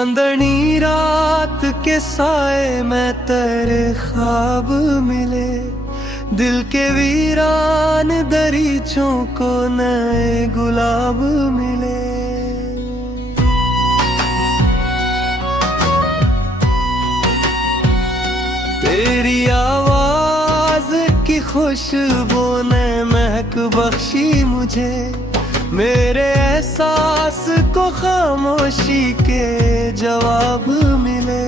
चांदनी रात के साए में तेरे ख्वाब मिले, दिल के वीरान दरीचों को नए गुलाब मिले। तेरी आवाज की खुशबू ने महक बख्शी मुझे, मेरे एहसास को खामोशी के जवाब मिले।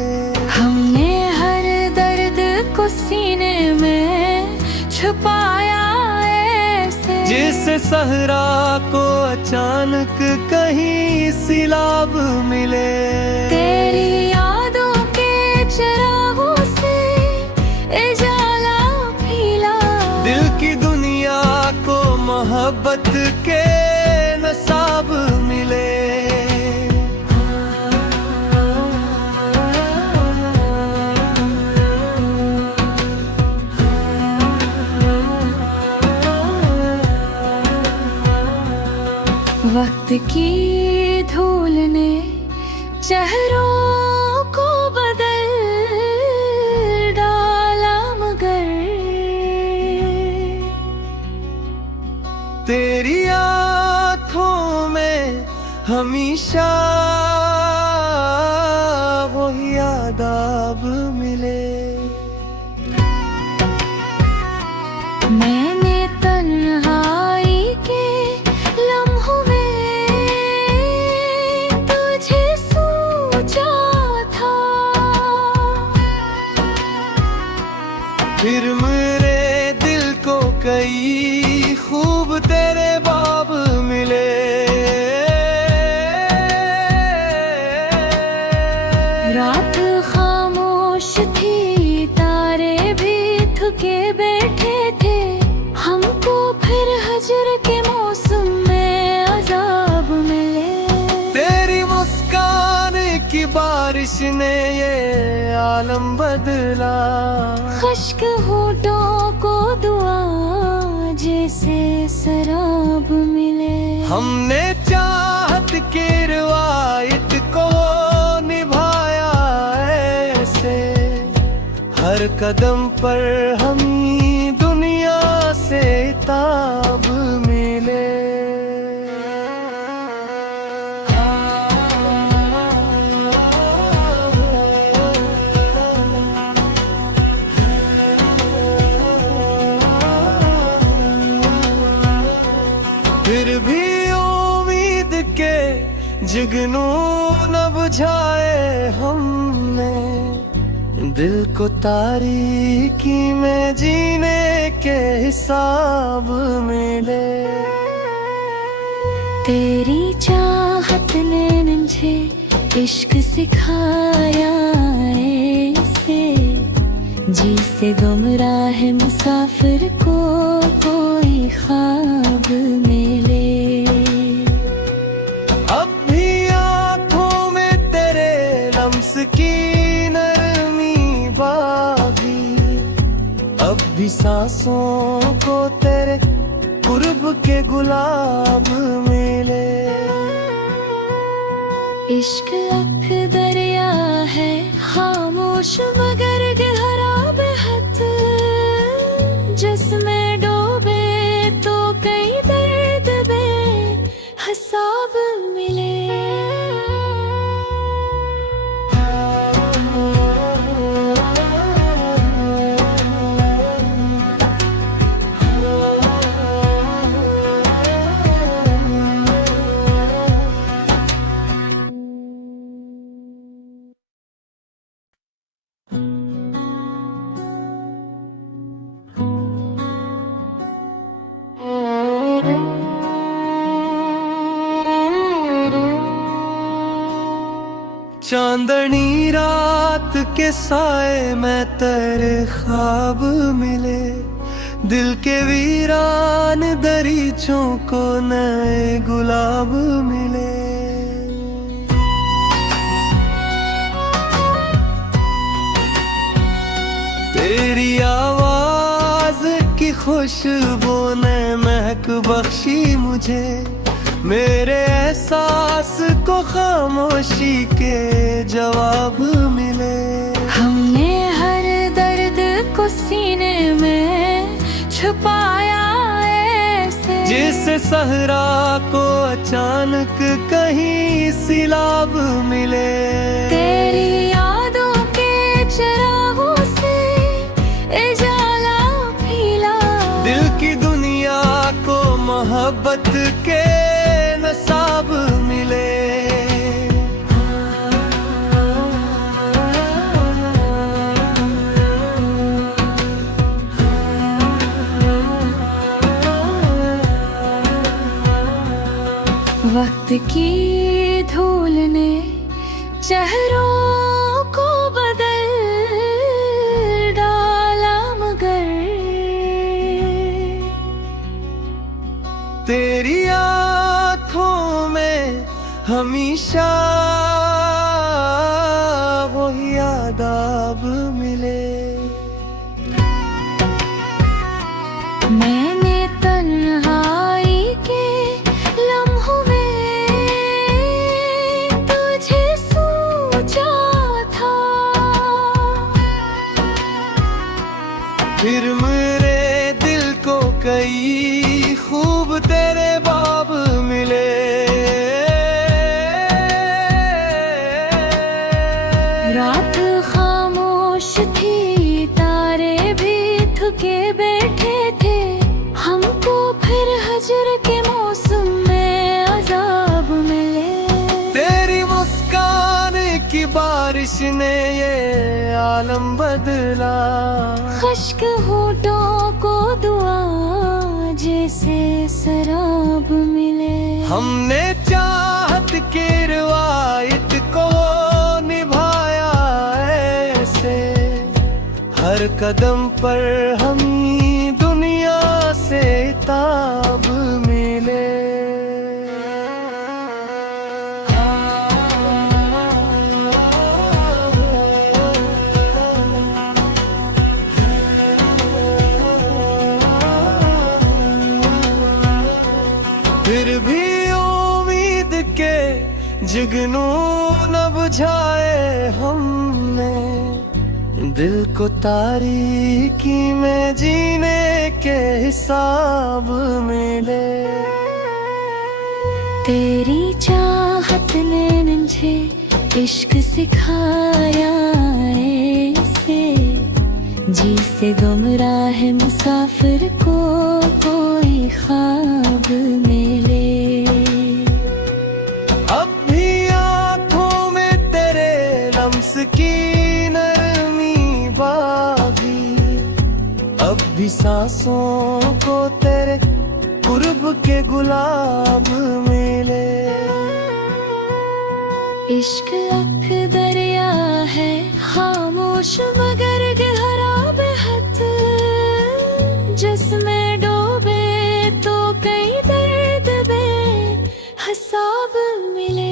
हमने हर दर्द को सीने में छुपाया ऐसे, जिससे सहरा को अचानक कहीं सिलाब मिले। तेरी यादों के चिरागों से उजाला फैला, दिल की दुनिया को मोहब्बत के नसाब मिले। वक्त की धूल ने चेहरों को बदल डाला, मगर तेरी आँखों में हमेशा वही आदाब मिले। मैंने तन्हाई के लम्हों में तुझे सोचा था, फिर मेरे दिल को कई खूब तेरे बाब मिले। रात खामोश थी, तारे भी थके बैठे थे, हमको फिर हजर के मौसम में अजाब मिले। तेरी मुस्कान की बारिश ने ये आलम बदला, खुश्क होठों को दुआ जैसे शराब मिले। हमने चाहत की रिवायत को निभाया ऐसे, हर कदम पर हमी दुनिया से ताब मिले। फिर भी उम्मीद के जुगनू न बुझाए हमने, दिल को तारीकी में जीने के हिसाब मिले। तेरी चाहत ने मुझे इश्क सिखाया ऐसे, जिसे गुमराह मुसाफिर को कोई ख्वाब मिले। अब भी आँखों में तेरे लम्स की नरमी बागी, अब भी सांसों को तेरे कुर्ब के गुलाब मिले। इश्क अक दरिया है खामोश मगर गहरा बेहद, जिसमें डूबे तो कई दर्द बेहिसाब मिले। चांदनी रात के साए में तेरे ख्वाब मिले, दिल के वीरान दरीचों को नए गुलाब मिले। तेरी आवाज की खुशबू ने महक बख्शी मुझे, मेरे एहसास को खामोशी के जवाब मिले। हमने हर दर्द को सीने में छुपाया ऐसे, जिससे सहरा को अचानक कहीं सिलाब मिले। तेरी यादों के चिरागों से उजाला फैला, दिल की दुनिया को मोहब्बत के नसाब मिले। वक्त की धूल ने चेहरों को बदल डाला, मगर तेरी आँखों में हमेशा वही आदाब मिले। मैंने तन्हाई के लम्हों में तुझे सोचा था, फिर मेरे दिल को कई खूब तेरे बाब मिले। रात खामोश थी, तारे भी थके बैठे थे, हमको फिर हजर के मौसम में अजाब मिले। तेरी मुस्कान की बारिश ने ये आलम बदला, खश्क होठों को दुआ जैसे शराब मिले। हमने चाहत की रिवायत को निभाया ऐसे, हर कदम पर हमी दुनिया से ताब मिले। फिर भी उम्मीद के जुगनू न बुझाए हमने, दिल को तारीकी में जीने के हिसाब मिले। तेरी चाहत ने मुझे इश्क सिखाया ऐसे, जिसे गुमराह मुसाफिर को कोई ख्वाब मिले। अब भी आँखों में तेरे लम्स की नरमी बागी, अब भी सांसों को तेरे कुर्ब के गुलाब मिले। इश्क अक दरिया है खामोश मगर गहरा बेहद, जिसमें डूबे तो कई दर्द बेहिसाब मिले।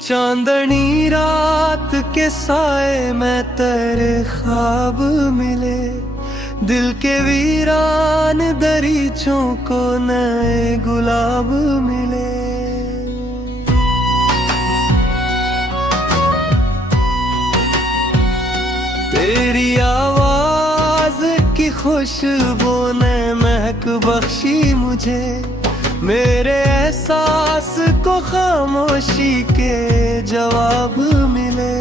चांदनी रात के साए में तेरे ख्वाब मिले, दिल के वीरान दरीचों को नए गुलाब मिले। तेरी आवाज की खुशबू ने महक बख्शी मुझे, मेरे एहसास को खामोशी के जवाब मिले।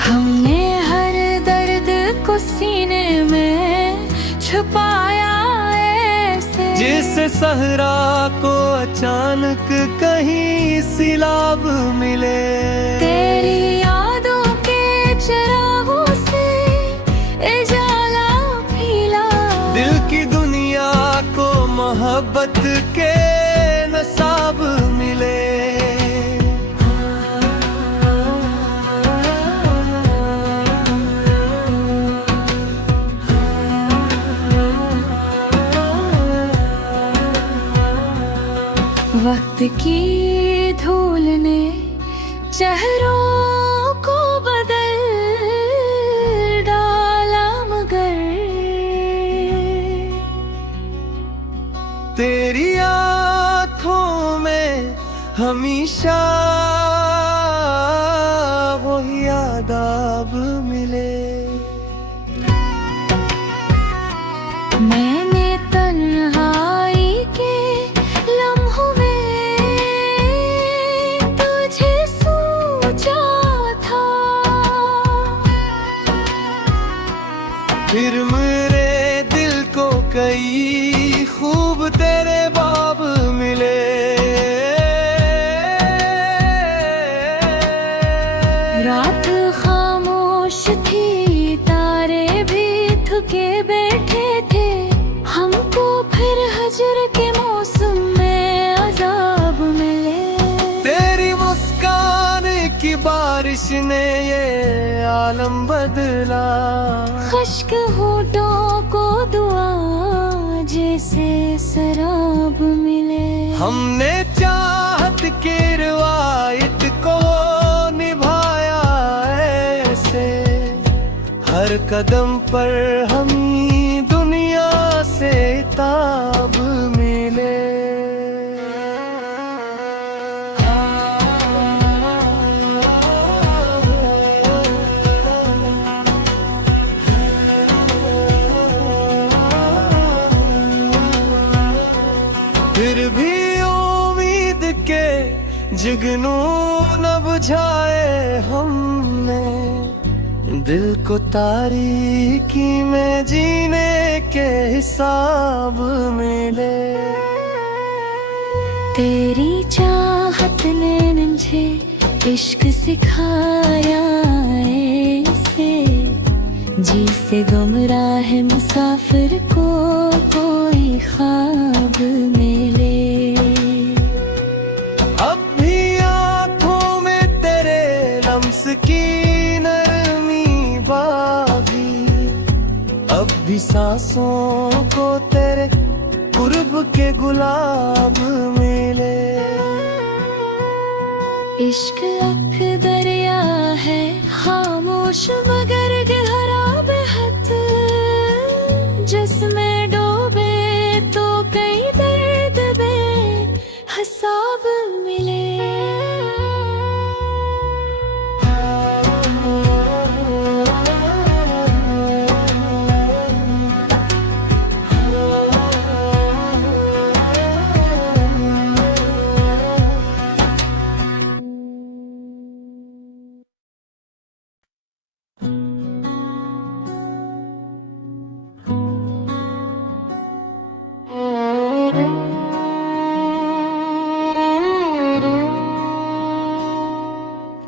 हमने हर दर्द को सीने में छुपाया ऐसे, जिससे सहरा को अचानक कहीं सिलाब मिले। तेरी यादों के चिरागों से उजाला फैला, दिल की दुनिया को मोहब्बत के की धूल ने चेहरों को बदल डाला, मगर तेरी आँखों में हमेशा वही आदाब मिले। मैंने तन्हाई के लम्हों में तुझे सोचा था, फिर मेरे दिल को कई खूब तेरे बाब मिले। रात खामोश थी, तारे भी थके बैठे थे, हमको फिर हजर के मौसम में अजाब मिले। तेरी मुस्कान की बारिश ने ये आलम बदला, खश्क होठों को दुआ जैसे शराब मिले। हमने चाहत की रिवायत को निभाया ऐसे, हर कदम पर हमी दुनिया से ताब मिले। फिर भी उम्मीद के जुगनू न बुझाए हमने, दिल को तारीकी में जीने के हिसाब मिले। तेरी चाहत ने मुझे इश्क सिखाया ऐसे, जिसे गुमराह मुसाफिर को कोई ख्वाब मिले। अब भी आँखों में तेरे लम्स की नरमी बागी, अब भी सांसों को तेरे कुर्ब के गुलाब मिले। इश्क एक दरिया है खामोश मगर गहरा बेहद, जिसमें डूबे तो कई दर्द बेहिसाब मिले।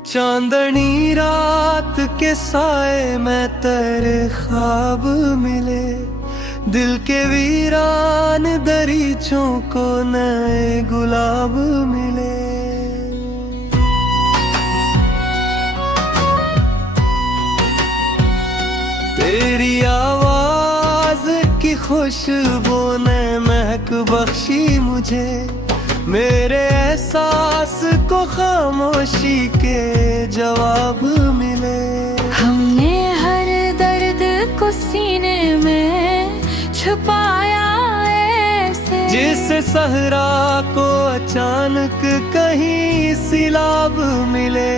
चांदनी रात के साए में तेरे ख्वाब मिले, दिल के वीरान दरीचों को नए गुलाब मिले। तेरी आवाज की खुशबू ने महक बख्शी मुझे, मेरे एहसास को खामोशी के जवाब मिले। हमने हर दर्द को सीने में छुपाया ऐसे, जिससे सहरा को अचानक कहीं सिलाब मिले।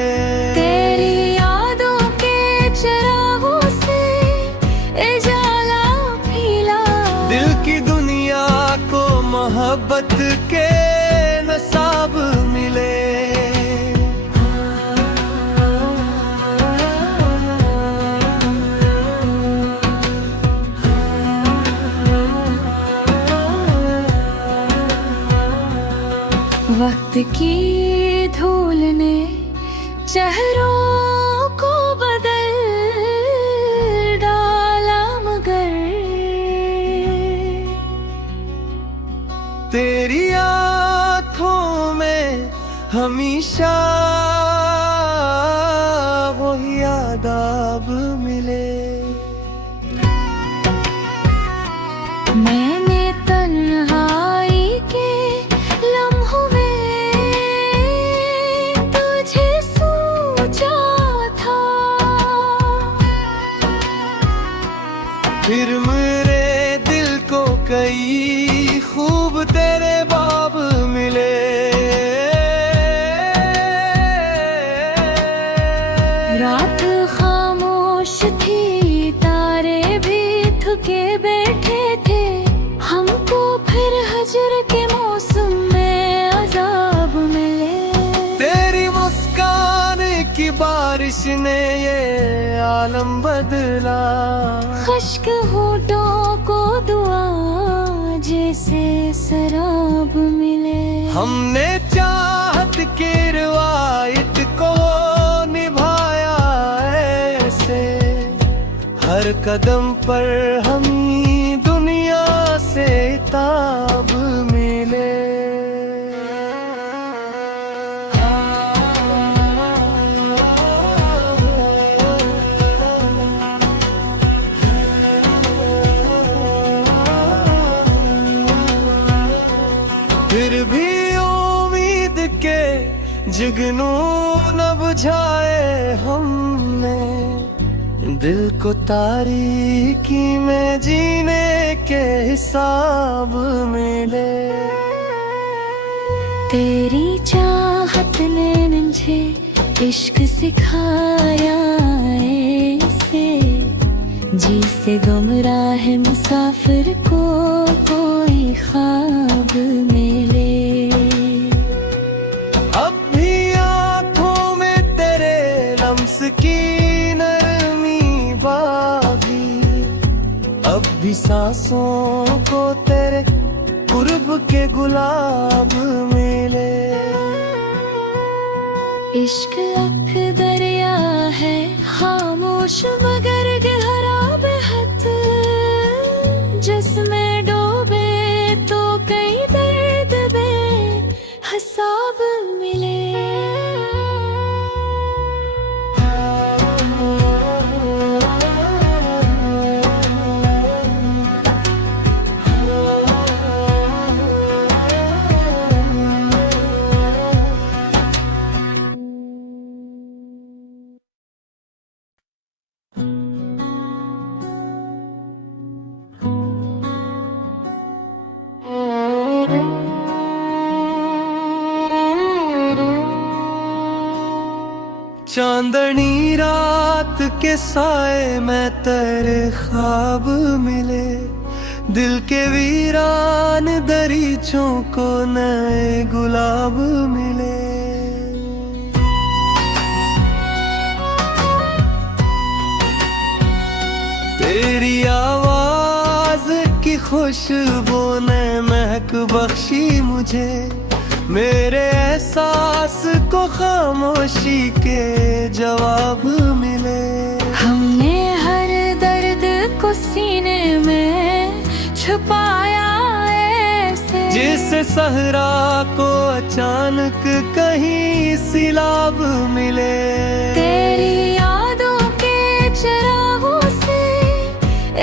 तेरी यादों के चिरागों से उजाला फैला, दिल की दुनिया को मोहब्बत के नसाब मिले। वक्त की धूल ने चेहरों को बदल डाला, मगर तेरी आँखों में हमेशा वही आदाब मिले। मैंने तन्हाई के लम्हों में फिर मेरे दिल को कई खूब तेरे बाब मिले। रात खामोश थी, तारे भी थके बैठे थे, हमको फिर हजर के मौसम में अजाब मिले। तेरी मुस्कान की बारिश ने ये आलम बदला, खश्क होठों को दुआ जैसे शराब मिले। हमने चाहत की रिवायत को निभाया ऐसे, हर कदम पर हमी दुनिया से ताब मिले। फिर भी उम्मीद के जुगनू न बुझाए हमने, दिल को तारीकी में जीने के हिसाब मिले। तेरी चाहत ने मुझे इश्क सिखाया ऐसे, जिसे गुमराह मुसाफिर को कोई ख्वाब मिले। अब भी आँखों में तेरे लम्स की नरमी बागी, अब भी सांसों को तेरे कुर्ब के गुलाब मिले। इश्क अक दरिया है खामोश मगर गहरा बेहद, जिसमें डूबे तो कई दर्द बेहिसाब मिले। चांदनी रात के साए में तेरे ख्वाब मिले, दिल के वीरान दरीचों को नए गुलाब मिले। तेरी आवाज की खुशबू ने महक बख्शी मुझे, मेरे एहसास को खामोशी के जवाब मिले। हमने हर दर्द को सीने में छुपाया ऐसे, जिससे सहरा को अचानक कहीं सिलाब मिले। तेरी यादों के चिरागों से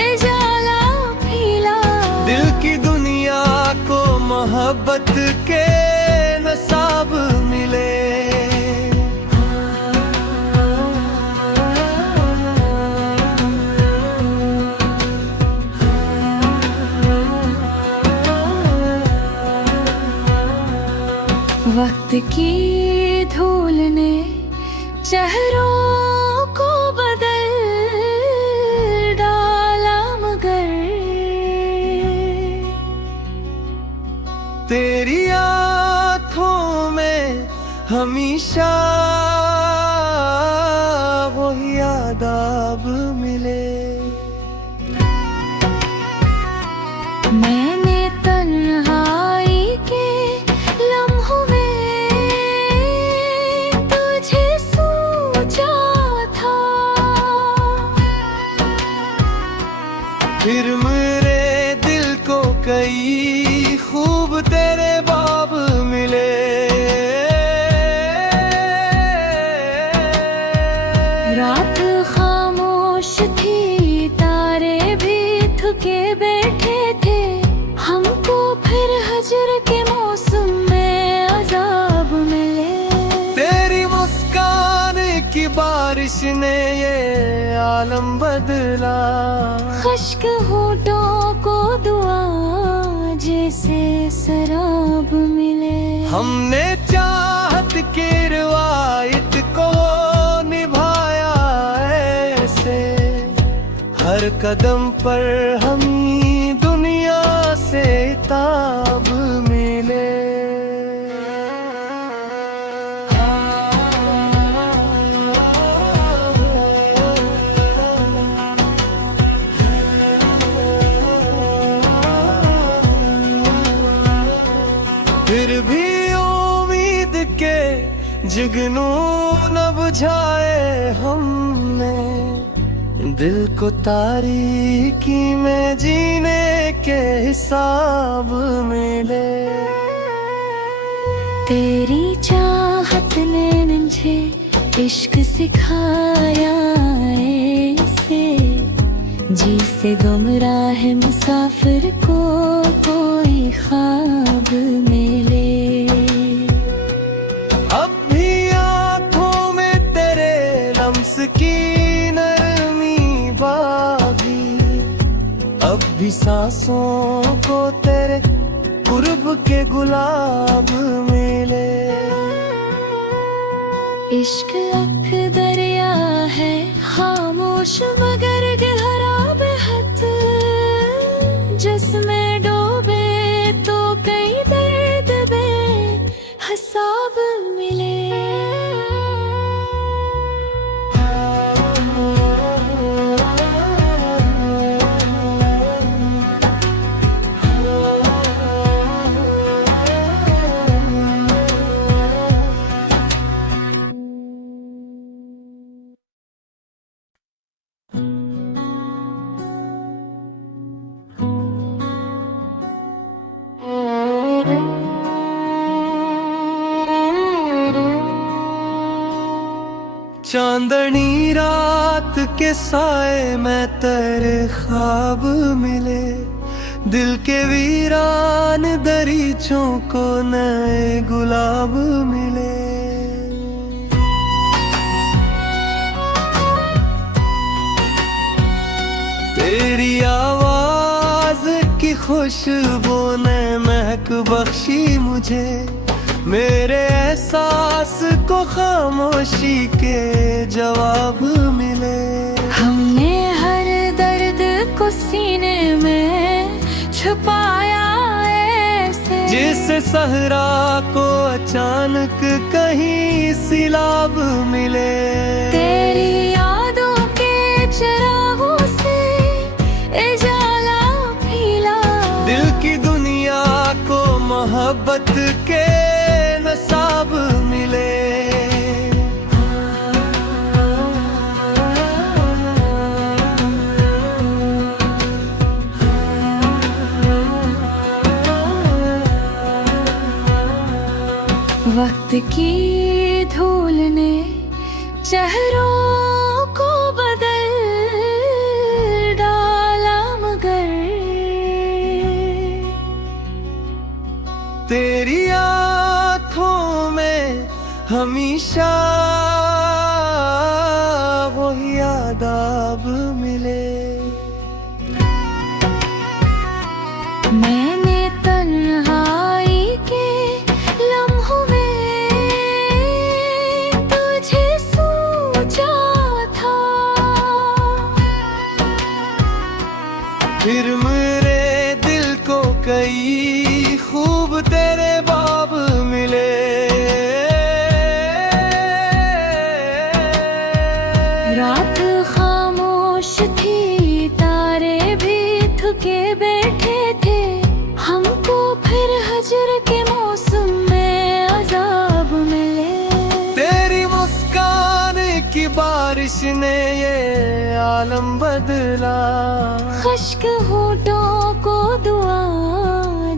उजाला फैला, दिल की दुनिया को मोहब्बत के नसाब मिले। वक्त की धूल ने चेहरों को बदल डाला, मगर तेरी आँखों में हमेशा वही आदाब मिले। मैंने तन्हाई के लम्हों में तुझे सोचा था, फिर मेरे दिल को कई खूब तेरे बाब मिले। रात खामोश थी, तारे भी थके बैठे थे, हमको फिर हजर के मौसम में अजाब मिले। तेरी मुस्कान की बारिश ने ये आलम बदला। खश्क होठों को दुआ जैसे शराब मिले। हमने चाहत की रिवायत को निभाया ऐसे, हर कदम पर हमी दुनिया से ताब मिले। फिर भी उम्मीद के जुगनू न बुझाए हमने, दिल को तारीकी में जीने के हिसाब मिले। तेरी चाहत ने मुझे इश्क सिखाया ऐसे, जिसे गुमराह मुसाफिर को कोई ख्वाब मिले। अब भी आँखों में तेरे लम्स की नरमी बागी, अब भी सांसों को तेरे कुर्ब के गुलाब मिले। इश्क अक दरिया है खामोश मगर गहरा बेहद, जिसमें डूबे तो कई दर्द बेहिसाब मिले। चांदनी रात के साए में तेरे ख्वाब मिले, दिल के वीरान दरीचों को नए गुलाब मिले। तेरी आवाज की खुशबू ने महक बख्शी मुझे, मेरे एहसास को खामोशी के जवाब मिले। हमने हर दर्द को सीने में छुपाया ऐसे, जिस सहरा को अचानक कहीं सिलाब मिले। तेरी यादों के चिरागों से उजाला फैला, दिल की दुनिया को मोहब्बत के नसाब मिले। वक्त की धूल ने चेहरों को बदल डाला, मगर तेरी आँखों में हमेशा वही आदाब मिले। मैंने तन्हाई के लम्हों में तुझे सोचा था, फिर मेरे दिल को कई खूब तेरे बाब मिले। रात खामोश थी, तारे भी थके बैठे थे, हमको फिर हजर के मौसम में अजाब मिले। तेरी मुस्कान की बारिश ने ये आलम बदला। खश्क होठों को दुआ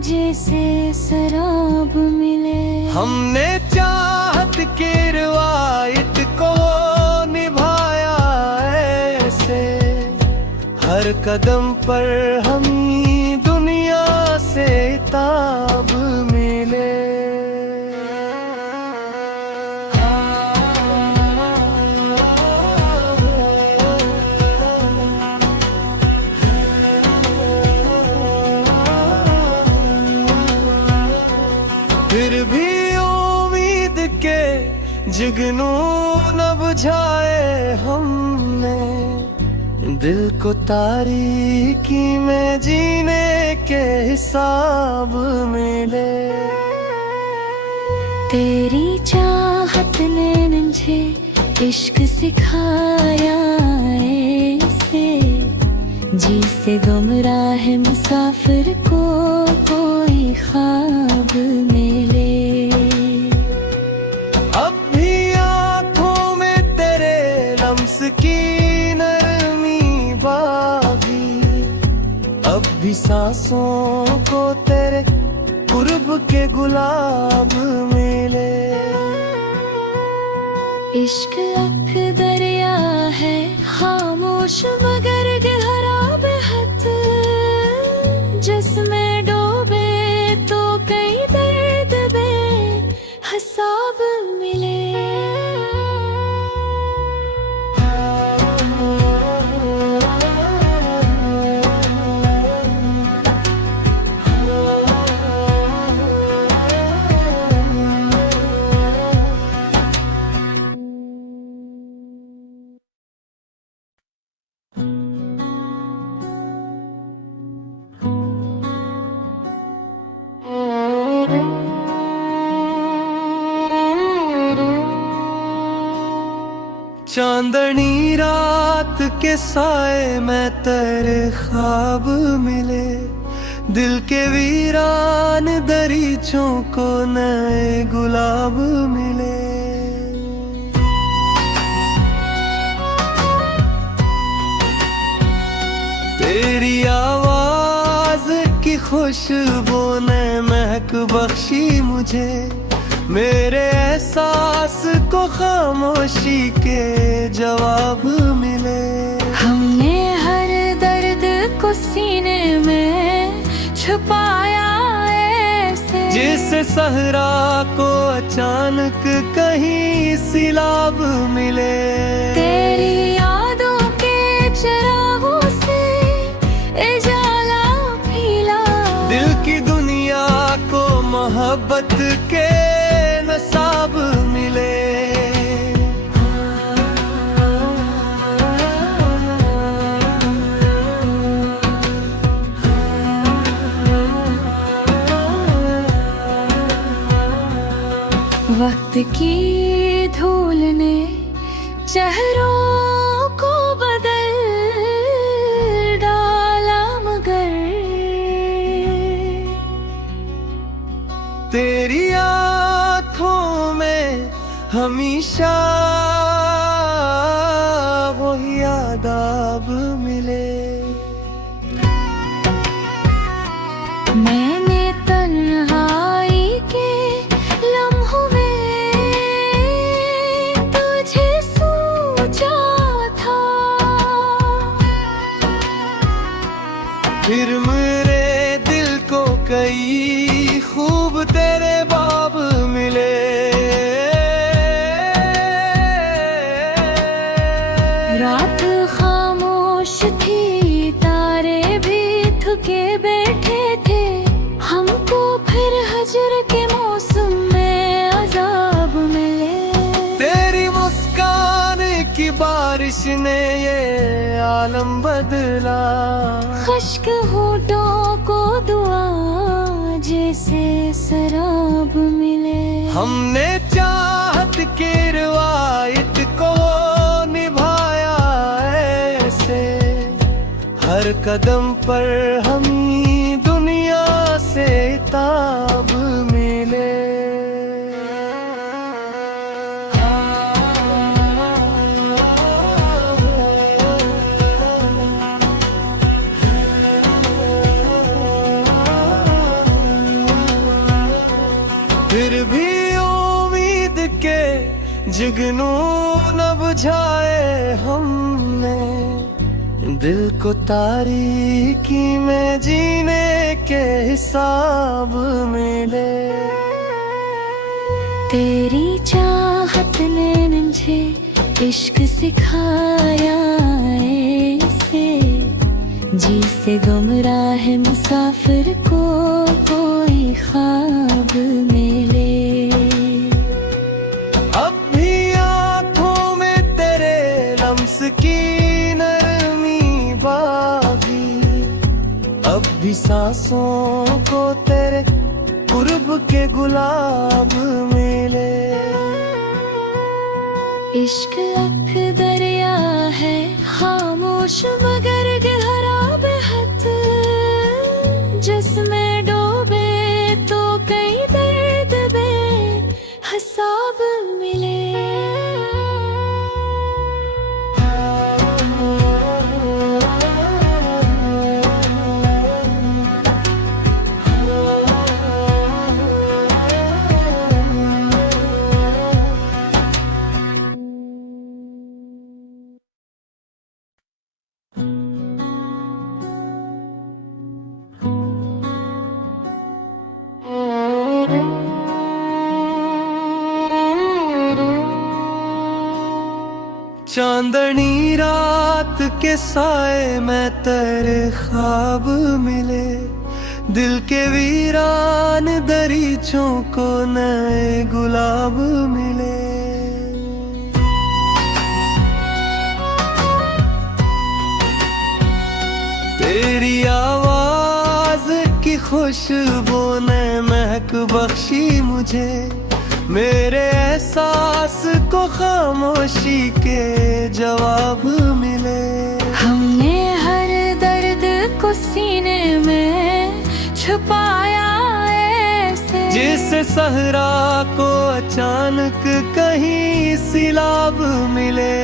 जैसे शराब मिले। हमने चाहत की रिवायत को निभाया ऐसे, हर कदम पर हमी दुनिया से ताब मिले। जुगनू न बुझाए हमने, दिल को तारीकी में जीने के हिसाब मिले। तेरी चाहत ने मुझे इश्क सिखाया ऐसे, जिसे गुमराह मुसाफिर को कोई ख्वाब मिले। अब भी आँखों में तेरे लम्स की नरमी बागी, अब भी सांसों को तेरे कुर्ब के गुलाब मिले। इश्क एक दरिया है खामोश मगर गहरा बेहद, जिसमें डूबे तो कई दर्द बेहिसाब मिले। चांदनी रात के साए में तेरे ख्वाब मिले, दिल के वीरान दरीचों को नए गुलाब मिले। तेरी आवाज की खुशबू ने महक बख्शी मुझे, मेरे एहसास को खामोशी के जवाब मिले। हमने हर दर्द को सीने में छुपाया ऐसे, जिससे सहरा को अचानक कहीं सिलाब मिले। तेरी यादों के चिरागों से उजाला फैला, दिल की दुनिया को मोहब्बत के नसाब मिले। वक्त की धूल ने चेहरों को बदल डाला, मगर तेरी आँखों में हमेशा वही आदाब मिले। मैंने तन्हाई के लम्हों में तुझे सोचा था, फिर मेरे दिल को कई खूब तेरे बाब मिले। रात खामोश थी, तारे भी थके बैठे थे, हमको फिर हजर के मौसम में अजाब मिले। तेरी मुस्कान की बारिश ने ये आलम बदला, खुश्क होठों को दुआ जैसे शराब मिले। हमने चाहत की रिवायत को निभाया ऐसे, हर कदम पर हमें दुनिया से ताब मिले। फिर भी उम्मीद के जुगनू न बुझाए हमने, दिल को तारीकी में जीने के हिसाब मिले। तेरी चाहत ने मुझे इश्क सिखाया ऐसे, जिसे गुमराह मुसाफिर को कोई ख्वाब मिले। अब भी कभी सांसों को तेरे कुर्ब के गुलाब मिले। इश्क अक दरिया है खामोश मगर गहरा बेहद, जिसमें डूबे तो कई दर्द बेहिसाब मिले। चांदनी रात के साए में तेरे ख्वाब मिले। दिल के वीरान दरीचों को नए गुलाब मिले। तेरी आवाज की खुशबू ने महक बख्शी मुझे। मेरे एहसास को खामोशी के जवाब मिले। हमने हर दर्द को सीने में छुपाया ऐसे, जिससे सहरा को अचानक कहीं सिलाब मिले।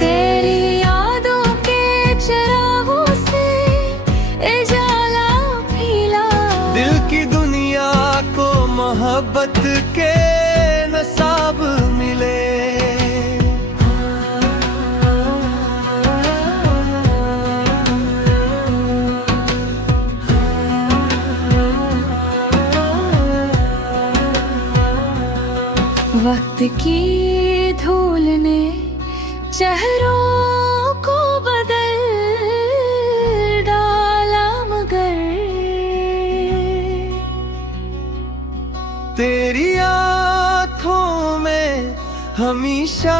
तेरी यादों के चिरागों से उजाला फैला। दिल की दुनिया को मोहब्बत के नसाब मिले। वक्त की धूल ने चेहरों को बदल डाला, मगर तेरी आँखों में हमेशा